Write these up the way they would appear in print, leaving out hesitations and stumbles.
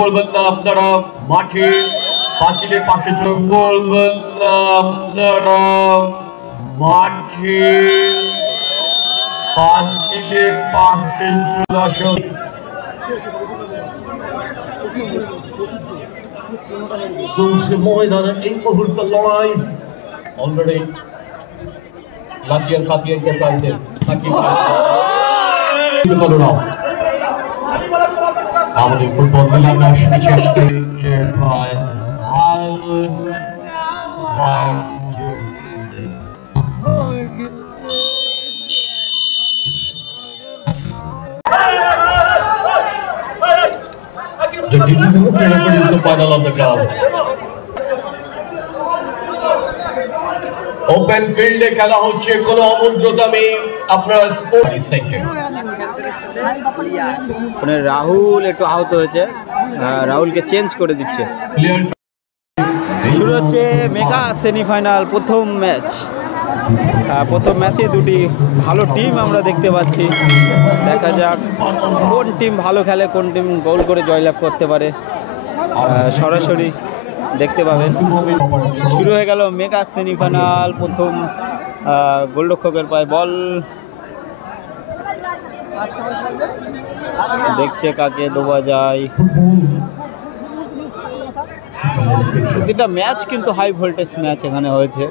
বলবেন না আপনারা মাঠে পাঁচিলের পাশে বলবেন না আপনারা মাঠে পাঁচিলের পাশে চলে আসুন। চলছে ময়দানে এই মুহূর্তে লড়াই। অলরেডি লাকিয়ার খাতিয়ার কাছে আমাদের ফুটবল মেলার The decision of the referee is the final on the ground. Open ফিল্ডে খেলা হচ্ছে, কোনো অমন্ত্রতা নেই। আপনারা স্পোর্ট সেক্টর মানে রাহুল একটু আহত হয়েছে, রাহুলকে চেঞ্জ করে দিচ্ছে। শুরু হচ্ছে মেগা সেমিফাইনাল প্রথম ম্যাচ। প্রথম ম্যাচে দুটি ভালো টিম আমরা দেখতে পাচ্ছি। দেখা যাক কোন টিম ভালো খেলে, কোন টিম গোল করে জয়লাভ করতে পারে, সরাসরি দেখতে পাবেন। শুরু হয়ে গেল মেগা সেমিফাইনাল। প্রথম গোলরক্ষকের পায়ে বল, দেখছে কাকে দেওয়া যায়। প্রতিটা ম্যাচ কিন্তু হাই ভোল্টেজ ম্যাচ এখানে হয়েছে,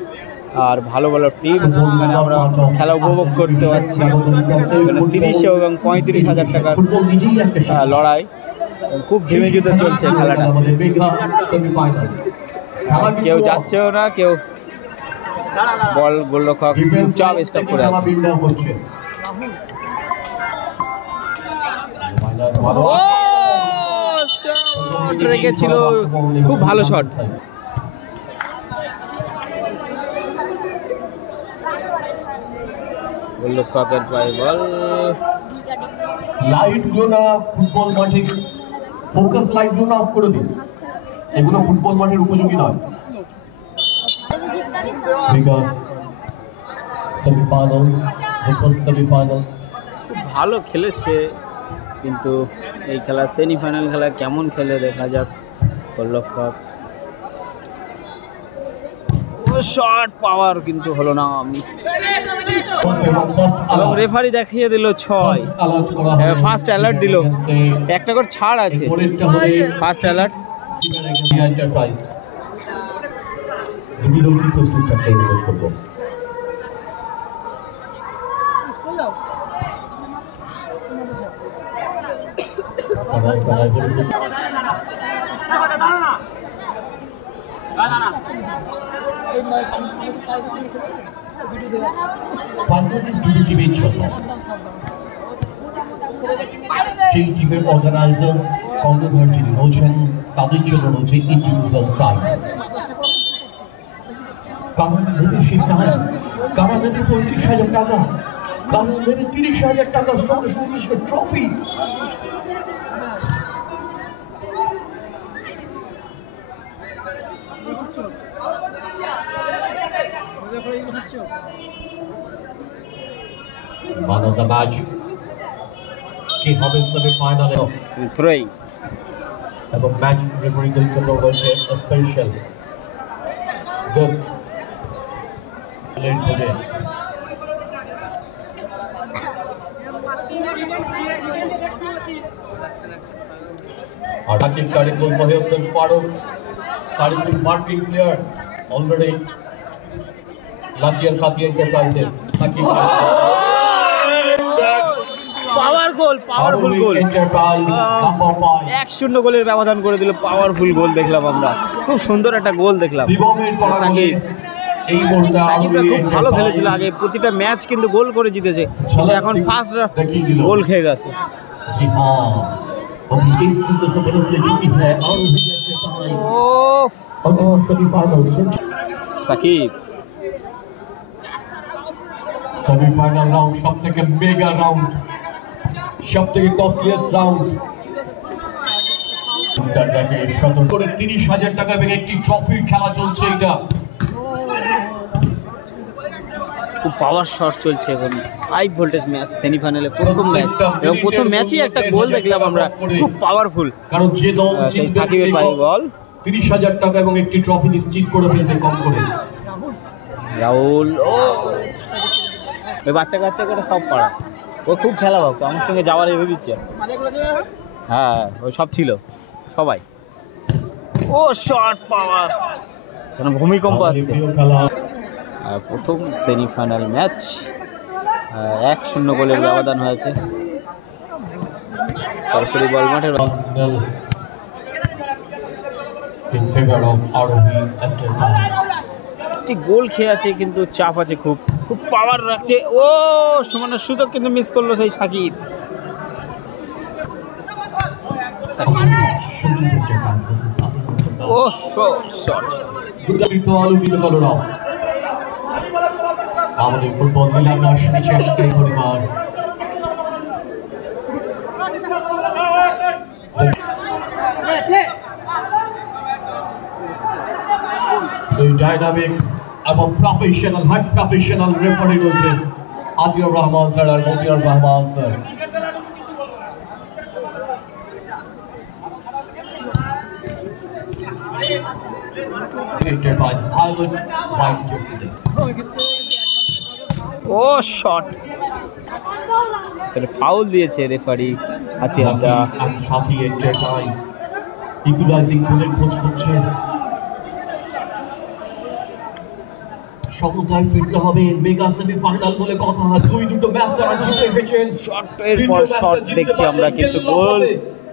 আর ভালো ভালো টিম এখানে আমরা খেলা উপভোগ করতে পারছি। এখানে 30 এবং 35,000 টাকার লড়াই, খুব ধীমে ধীরে চলছে খেলাটা। কেউ যাচ্ছেও না, কেউ বল গোলরক্ষক চুপচাপ স্টপ করে আছে। রেখেছিল, খুব ভালো শট। গোলরক্ষকের পায়ে বল। লাইট গুলো না ফুটবল মাঠে, ফোকাস লাইট গুলো না অফ করে দিন, এগুলো ফুটবল মাঠের উপযোগী নয়। বিকজ সেমিফাইনাল, সেমিফাইনাল খুব ভালো খেলেছে, কিন্তু এই খেলা সেমিফাইনাল খেলা কেমন খেলে দেখা যাক। গোলরক্ষক শট পাওয়ার কিন্তু হলো না, মিস। এবং রেফারি দেখিয়ে দিল 6। ফার্স্ট অ্যালার্ট দিল, একটা করে ছাড় আছে। First alert. সেই টিমের অর্গানাইজার কর্ণধার যিনি রয়েছেন, তাদের জন্য রয়েছে ইন্ডিভিজুয়াল প্রাইজ। কারণ নেবে সেই প্রাইজ, কারণ নেবে 35,000 টাকা, কারণ নেবে 30,000 টাকা সঙ্গে trophy. Man of the match কি হবে সেমিফাইনালে থ্রোয়িং, এবং ম্যাচ রেফারিদের জন্য রয়েছে special good late today. attacking Karikul Mohyuddin Farooq, Karikul marking player already. Lakian Khatiyar ke kaise Hakim পাওয়ার গোল, পাওয়ারফুল গোল। 1-0 গোলের ব্যবধান করে দিল, পাওয়ারফুল গোল দেখলাম আমরা। খুব সুন্দর একটা গোল দেখলাম। সাকিব খুব ভালো খেলেছিল আগে, প্রতিটা ম্যাচ কিন্তু গোল করে জিতেছে, কিন্তু এখন ফার্স্ট গোল খেয়ে গেছে। সাকিব সেমিফাইনাল রাউন্ড সবথেকে মেগা রাউন্ড, সবথেকে কস্টলিয়েস্ট রাউন্ড। 30,000 টাকা ভেঙে একটি ট্রফির খেলা চলছে। এটা খুব পাওয়ার শট চলছে এখন, হাই ভোল্টেজ ম্যাচ, সেমিফাইনালে প্রথম ম্যাচ এবং প্রথম ম্যাচেই একটা গোল দেখলাম আমরা, খুব পাওয়ারফুল। কারণ যে দল সেই সাকিবের পায়ে বল, 30,000 টাকা এবং একটি ট্রফি নিশ্চিত করে ফেলবে কম করে। রাহুল ও ওই বাচ্চা কাচ্চা করে সব পাড়া, ও খুব খেলা ভাবতো, আমার সঙ্গে যাওয়ার ভেবে দিচ্ছে। হ্যাঁ ওই সব ছিল সবাই। ও শট পাওয়ার, ভূমিকম্প আসছে। প্রথম সেমিফাইনাল ম্যাচ, 1-0 গোলের ব্যবধান হয়েছে। সরাসরি বল মাঠের একটি গোল খেয়ে আছে, কিন্তু চাপ আছে, খুব খুব পাওয়ার রাখছে। ও সমানের সুযোগ কিন্তু মিস করলো সেই সাকিব। ও শট, আমাদের ফুটবল নীলাকাশ নিচে একটাই পরিবার। ডাইনামিক এবং প্রফেশনাল, হাই প্রফেশনাল রেফারি রয়েছেন আতিউর রহমান স্যার আর মতিউর রহমান স্যার। ও শট, ফাউল দিয়েছে রেফারি হাতিয়ারদা। সাথী এন্টারপ্রাইজ ইকুয়ালাইজিং গোলের খোঁজ করছে, সমতায় ফিরতে হবে। মেগা সেমিফাইনাল বলে কথা, 2 ম্যাচ তারা জিতে গেছেন। শটের পর শট দেখছি আমরা, কিন্তু গোল,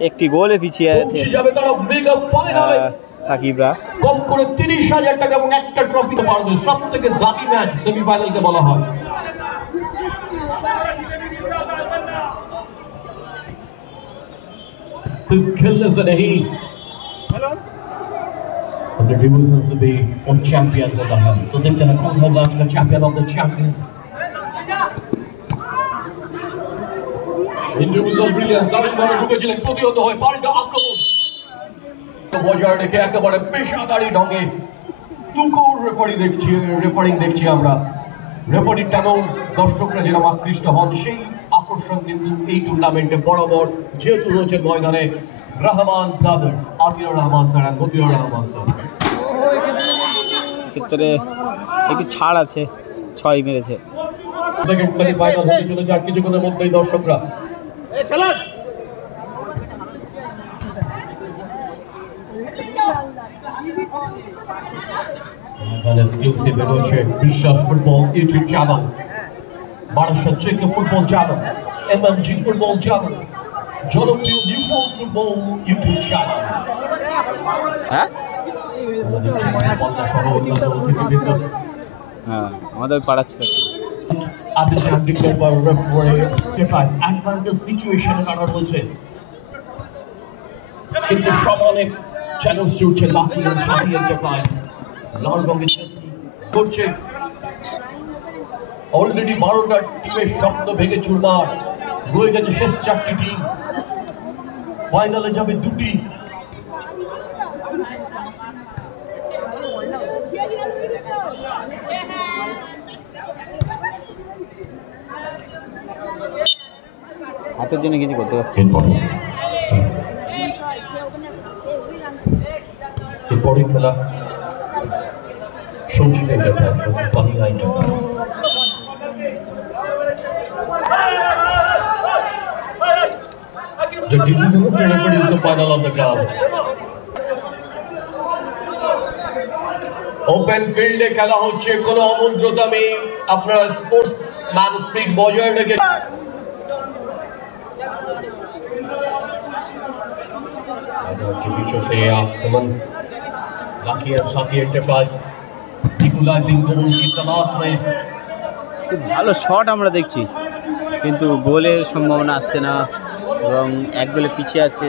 একটি গোলে পিছিয়ে আছে সাকিবরা। কম করে 30,000 টাকা এবং একটা ট্রফি পারবে। সব থেকে দামি ম্যাচ সেমিফাইনালকে বলা হয়। खेलने से नहीं, the division से भी उन चैंपियन को रहा है। तो देखते हैं कौन होगा आज का champion of the champion. Individual brilliance দারুণ ভাবে ঢুকেছিলেন, প্রতিহত হয় পাল্টা আক্রমণ। তো বজায় রেখে একেবারে পেশাদারি ঢঙে তুখোড় রেফারিং দেখছি আমরা। রেফারি তেমন দর্শকরা যেরকম আকৃষ্ট হন, সেই আকর্ষণ কিন্তু এই টুর্নামেন্টে বরাবর যেহেতু রয়েছে ময়দানে রহমান ব্রাদার্স, আতিউর রহমান স্যার আর মতিউর রহমান স্যার। ক্ষেত্রে একটি ছাড় আছে, 6 মেরেছে। সেকেন্ড সেমিফাইনাল হতে চলেছে আর কিছুক্ষণের মধ্যেই দর্শকরা। এক্সক্লুসিভ রয়েছে বিশ্বাস ফুটবল ইউটিউব চ্যানেল, বারাসাত চেকে football channel, MMG football channel, জনপ্রিয় নিউফোন ফুটবল ইউটিউব চ্যানেল। হ্যাঁ হ্যাঁ আমাদের পাড়া ছিল। কিন্তু সমানে চ্যালেঞ্জ চলছে লাফিয়ে সাথী এন্টারপ্রাইজ। লাল রঙের জার্সি করছে অলরেডি 12টা টিমের স্বপ্ন ভেঙে চুরমার। রয়ে গেছে শেষ 4টি টিম, ফাইনালে যাবে 2টি। হাতের জন্য কিছু করতে পারছি। এরপরের খেলা Sanjeev enterprise versus Sahina enterprise. The decision of the referee is the final on the ground. Open ফিল্ডে খেলা হচ্ছে, কোনো অমন্ত্রতা নেই। আপনারা স্পোর্টস ম্যান স্পিরিট বজায় রেখে पीछे से आक्रमण बाकी अब साथी एंटरप्राइज इक्वलाइजिंग गोल की तलाश में। খুব ভালো শট আমরা দেখছি, কিন্তু গোলের সম্ভাবনা আসছে না এবং এক গোলে পিছিয়ে আছে।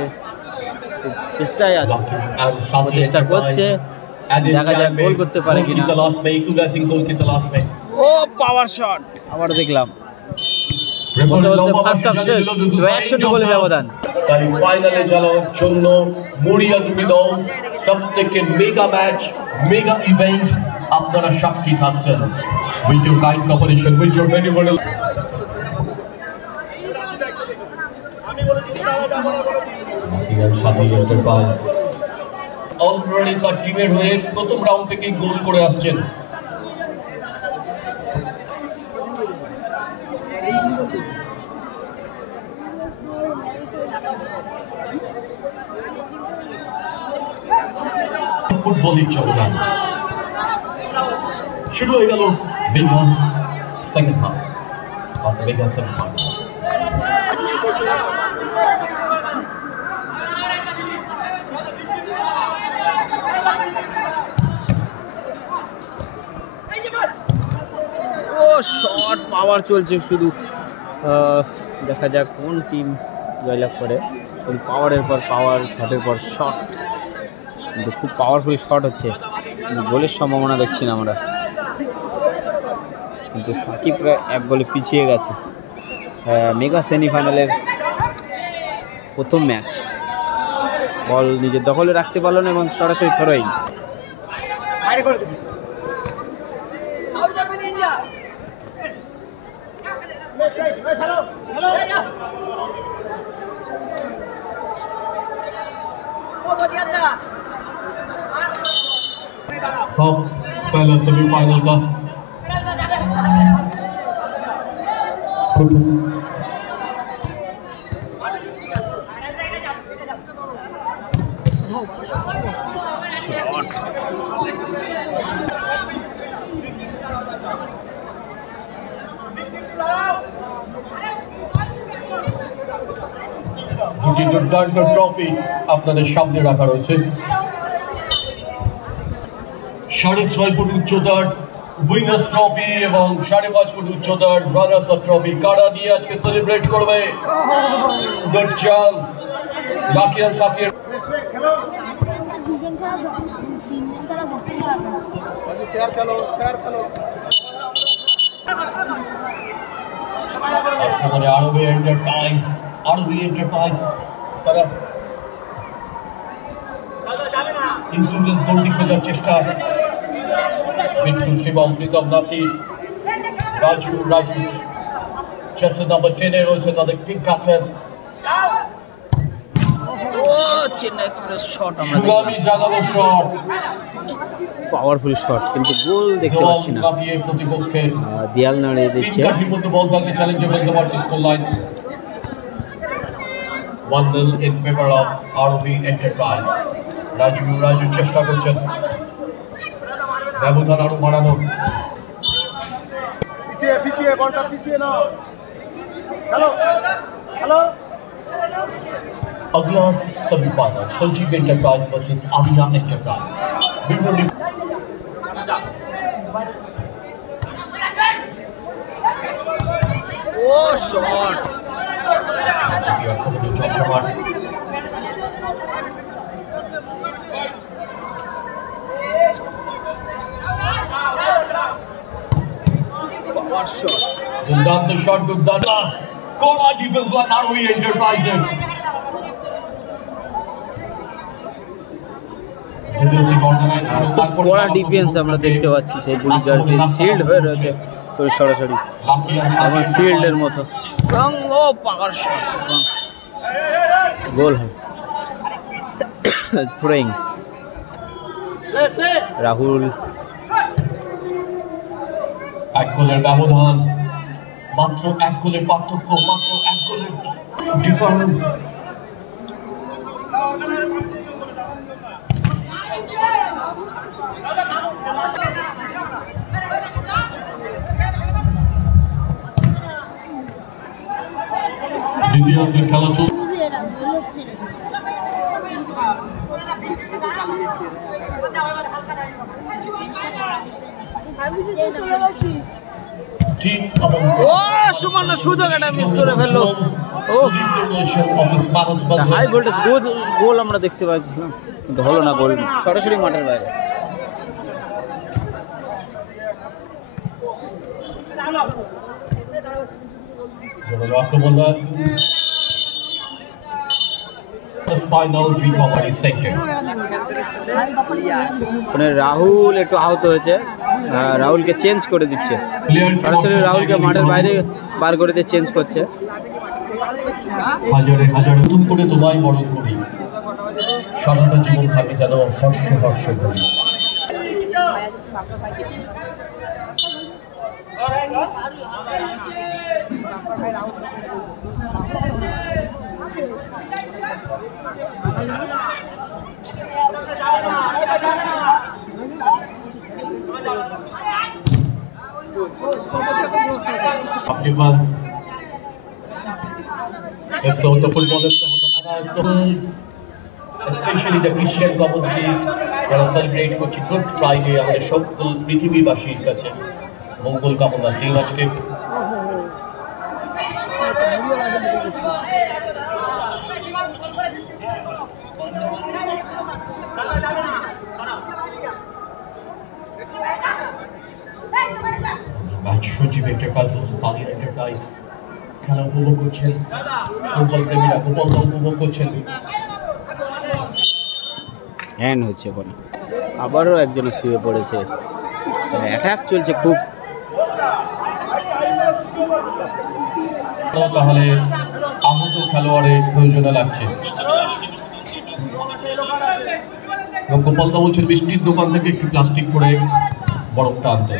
খুব চেষ্টায় আছে, চেষ্টা করছে, দেখা যাক গোল করতে পারে কিনা। तलाश में इक्वलाइजिंग गोल की तलाश में। ও পাওয়ার শট আবার দেখলাম। ফার্স্ট হাফ শেষ, 1-0 গোলে ব্যবধান। তাই ফাইনালে যাওয়ার জন্য মরিয়া দুটি দল। সবথেকে মেগা ম্যাচ, মেগা ইভেন্ট আপনারা সাক্ষী থাকছেন। With your kind cooperation, with your benevolent Sathi enterprise already তার টিমের হয়ে প্রথম রাউন্ড থেকে গোল করে আসছেন। ফুটবলিং চলছে, শুরু হয়ে গেল mega second half. Mega second half ও শট পাওয়ার চলছে শুধু। দেখা যাক কোন টিম জয়লাভ করে। পাওয়ারের পর পাওয়ার, শটের পর শট, কিন্তু খুব পাওয়ারফুল শট হচ্ছে, কিন্তু গোলের সম্ভাবনা দেখছি না আমরা। কিন্তু সাকিব এক গোলে পিছিয়ে গেছে। মেগা সেমিফাইনালের প্রথম ম্যাচ, বল নিজের দখলে রাখতে পারলো না এবং সরাসরি থ্রোইং। पहला सेमीफाइनल का দুটি দুর্দান্ত ট্রফি আপনাদের সামনে রাখা রয়েছে। 6.5 ফুট উচ্চতার উইনার্স ট্রফি এবং 5.5 ফুট উচ্চতার রানার্স আপ ট্রফি কারা দিয়ে আজকে সেলিব্রেট করবে। গুড চান্স রাকিয়ান সাকিব। আরবি এন্টারপ্রাইজ তারা ইনফ্লুয়েন্স দৌড়ি খোঁজার চেষ্টা। বিট্টু শিবম, প্রীতম নাসির, রাজু চেষ্টা নাম্বার 10 এ রয়েছে তাদের team captain. Chennai express shot, সুগামি জাগালো শট, পাওয়ারফুল শট, কিন্তু গোল দেখতে পাচ্ছি না। প্রতিপক্ষের দেয়াল নাড়িয়ে দিচ্ছে। তিন মধ্যে বল থাকলে চ্যালেঞ্জে বলতে পারছে score line 1-0 in favor of ROB Enterprise। Raju চেষ্টা করছেন ব্যবধান আরো বাড়ানোর। পিছিয়ে বলটা পিছিয়ে নাও। হ্যালো अगला semifinal Sanjeev enterprise versus Aliya enterprise. ও শট, दुर्दांत शॉट, दुर्दांत कोला डिफेंस लाइन आरओबी एंटरप्राइजेस। বড় ডিফেন্স আমরা দেখতে পাচ্ছি। সেই ব্লু জার্সি শিল্ড হয়ে রয়েছে সরাসরি, আমার শিল্ডের মতো। ও পাওয়ার শট, গোল হয়। থ্রোইং রাহুল, এক গোলের ব্যবধান, মাত্র এক গোলের পার্থক্য, মাত্র এক গোলের ডিফারেন্স। দ্বিতীয়ার্ধের খেলা চলছে। সুবর্ণ সুযোগ এটা মিস করে ফেললো। হাই ভোল্টেজ গোল আমরা দেখতে পাচ্ছিলাম, কিন্তু হলো না গোল, সরাসরি মাঠের বাইরে। রাহুল একটু আহত হয়েছে, রাহুলকে চেঞ্জ করে দিচ্ছে, সরাসরি রাহুলকে মাঠের বাইরে বার করে দিয়ে চেঞ্জ করছে। হাজারে হাজারে নতুন করে তোমায় বরণ করি, সারাটা জীবন থাকে যেন হর্ষে হর্ষে করি। अपने पास एक सौ तो फुटबॉलर्स का होता है, स्पेशली द क्रिश्चियन कम्युनिटी যারা সেলিব্রেট করছে গুড ফ্রাইডে, আমাদের সকল পৃথিবীবাসীর কাছে মঙ্গল কামনা দিন আজকে। ম্যাচ সচিব এন্টারপ্রাইজ সাদিয়া এন্টারপ্রাইজ খেলা উপভোগ করছেন, ফুটবল প্রেমীরা গোপালদা উপভোগ করছেন। হ্যান্ড হচ্ছে ওখানে, আবারও একজন শুয়ে পড়েছে, অ্যাটাক চলছে খুব। তাহলে আহত খেলোয়াড়ের প্রয়োজনে লাগছে। গোপালদা বলছেন বৃষ্টির দোকান থেকে একটু প্লাস্টিক করে বরফটা আনতে।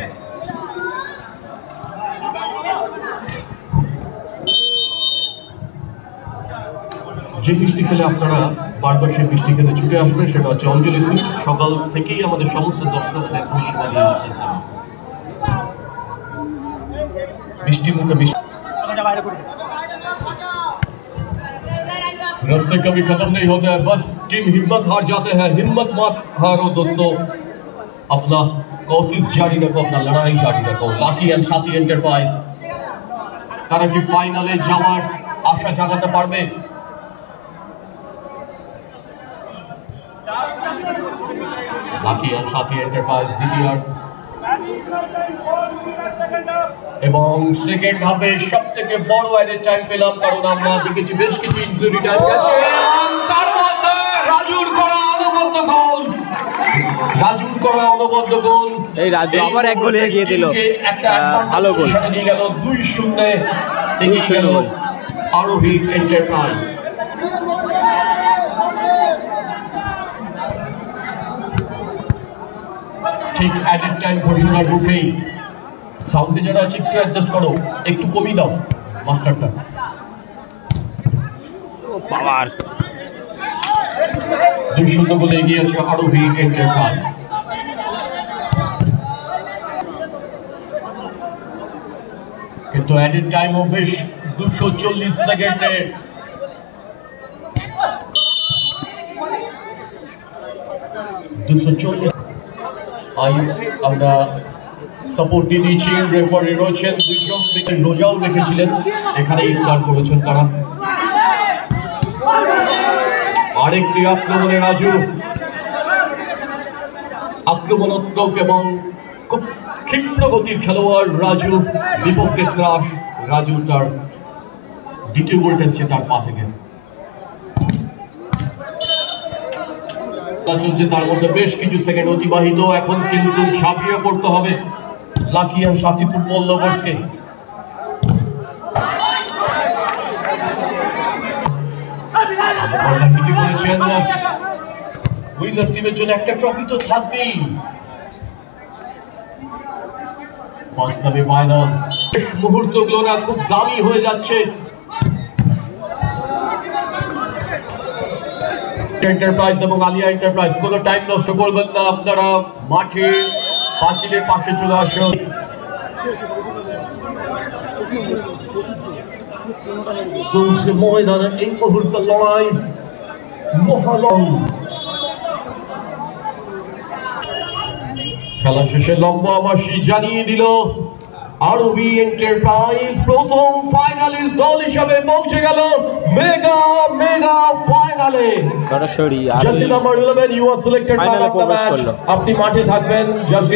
যে মিষ্টি খেলে আপনারা বারবার সেই মিষ্টি খেতে ছুটে আসবেন সেটা হচ্ছে অঞ্জলি সুইটস। সকাল থেকেই আমাদের সমস্ত দর্শকদের পরিষেবা দিয়ে যাচ্ছেন তারা। মিষ্টি মুখে মিষ্টি रास्ते कभी खत्म नहीं होते हैं, बस टीम हिम्मत हार जाते हैं। हिम्मत मत हारो दोस्तों, अपना कोशिश जारी रखो, अपना लड़ाई जारी रखो। लाकी एंड साथी एंटरप्राइज তারা কি ফাইনালে যাওয়ার আশা জাগাতে পারবে? লাকি এন্ড সাথী এন্টারপ্রাইজ দ্বিতীয় এবং সেকেন্ড হাফে সব থেকে বড় অ্যাডেড টাইম পেলাম, কারণ আমরা দেখেছি বেশ কিছু ইনজুরি টাইম গেছে। তার মধ্যে রাজুর করা অনবদ্য গোল, রাজুর করা অনবদ্য গোল। এই রাজু আবার এক গোলে এগিয়ে দিল, ভালো গোল নিয়ে গেল 2-0 এগিয়ে গেল আরোহী এন্টারপ্রাইজ। ঠিক অ্যাডেড টাইম ঘোষণার মুখেই সাউন্ডে যারা আছে একটু অ্যাডজাস্ট করো, একটু কমিয়ে দাও মাস্টারটা। পাওয়ার 2-0 বলে এগিয়ে আছে আরোহী এন্টারপ্রাইজ। কিন্তু অ্যাডেড টাইমও বেশ 240 সেকেন্ডে আমরা সাপোর্ট দিয়ে দিয়েছি। রেফারি রয়েছেন দুইজন, রোজাও দেখেছিলেন, এখানে ইফতার করেছেন তারা। আরেকটি আক্রমণে রাজু, আক্রমণাত্মক এবং খুব ক্ষিপ্র গতির খেলোয়াড় রাজু, বিপক্ষে ত্রাস। রাজু তার দ্বিতীয় গোলটা এসছে তার পা থেকে। চলছে, তার মধ্যে বেশ কিছু সেকেন্ড অতিবাহিত, এখন কিন্তু ঝাঁপিয়ে পড়তে হবে lucky and Sathi football লাভার্সকে। Winners টিমের জন্য একটা ট্রফি তো থাকবেই। ফাইনাল মুহূর্তগুলো না খুব দামি হয়ে যাচ্ছে। এন্টারপ্রাইজ এবং আলিয়া এন্টারপ্রাইজ কোনো টাইম নষ্ট করবেন না, আপনারা মাঠে পাঁচিলের পাশে চলে আসুন। চলছে ময়দানে এই মুহূর্তে লড়াই, মহালং। খেলা শেষে লম্বা মাসি জানিয়ে দিল আরোহী এন্টারপ্রাইজ প্রথম ফাইনালিস্ট দল হিসাবে পৌঁছে গেল মেগা ফাইনালে। সরাসরি jersey number 11 you are selected, আপনি মাঠে থাকবেন। জার্সি